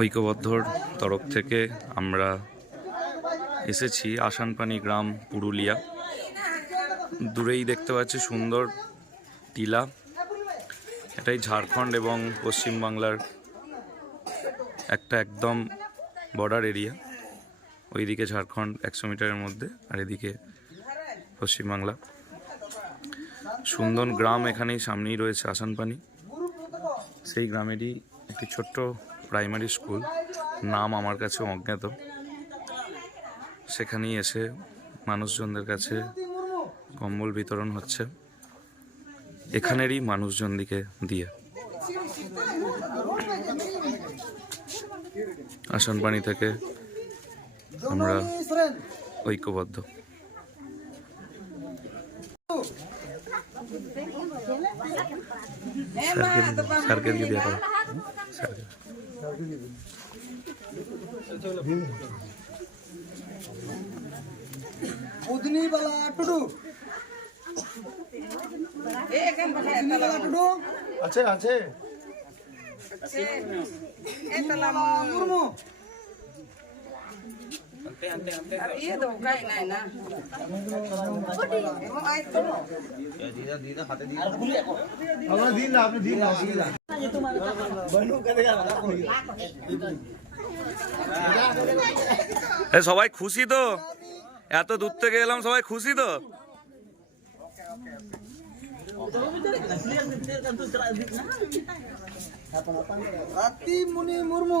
ঐক্যবদ্ধর তরফ থেকে আমরা এসেছি আসানপানি গ্রাম, পুরুলিয়া। দূরেই দেখতে পাচ্ছি সুন্দর টিলা। এটাই ঝাড়খণ্ড এবং পশ্চিমবাংলার একটা একদম বর্ডার এরিয়া ওইদিকে ঝাড়খণ্ড একশো মিটারের মধ্যে আর এদিকে পশ্চিমবাংলা। সুন্দর গ্রাম এখানেই সামনেই রয়েছে আসানপানি। সেই গ্রামেরই একটি ছোট্ট প্রাইমারি স্কুল নাম আমার কাছে অজ্ঞাত। সেখানেই এসে মানুষজনদের কাছে কম্বল বিতরণ হচ্ছে। এখানেরই মানুষজন দিকে দিয়ে আসানপানি থেকে আমরা ঐক্যবদ্ধ। স্যারকে স্যারকে দিয়ে দেওয়া স্যারকে বুধনি বালা টুডু। বুধনি বালা টুডু। আছে আছে। মুর্মু। সবাই খুশি তো? এত দূর থেকে এলাম সবাই খুশি তো? মুর্মু।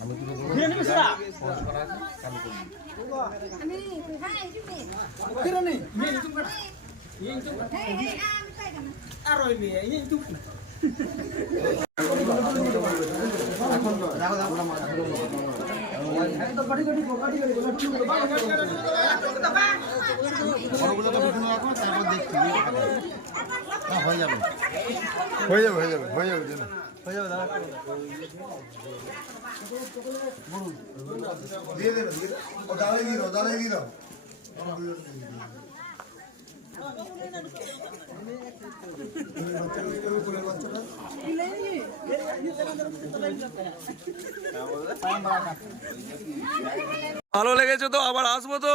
বেসরা মুখী রানী বেসরা কিরণী হয়ে যাবে হয়ে যাবে হয়ে যাবে দিয়ে দেবে দিয়ে দেবে। ও দিয়ে দাও ডালে দিয়ে দাও ভালো লেগেছে তো আবার আসব তো।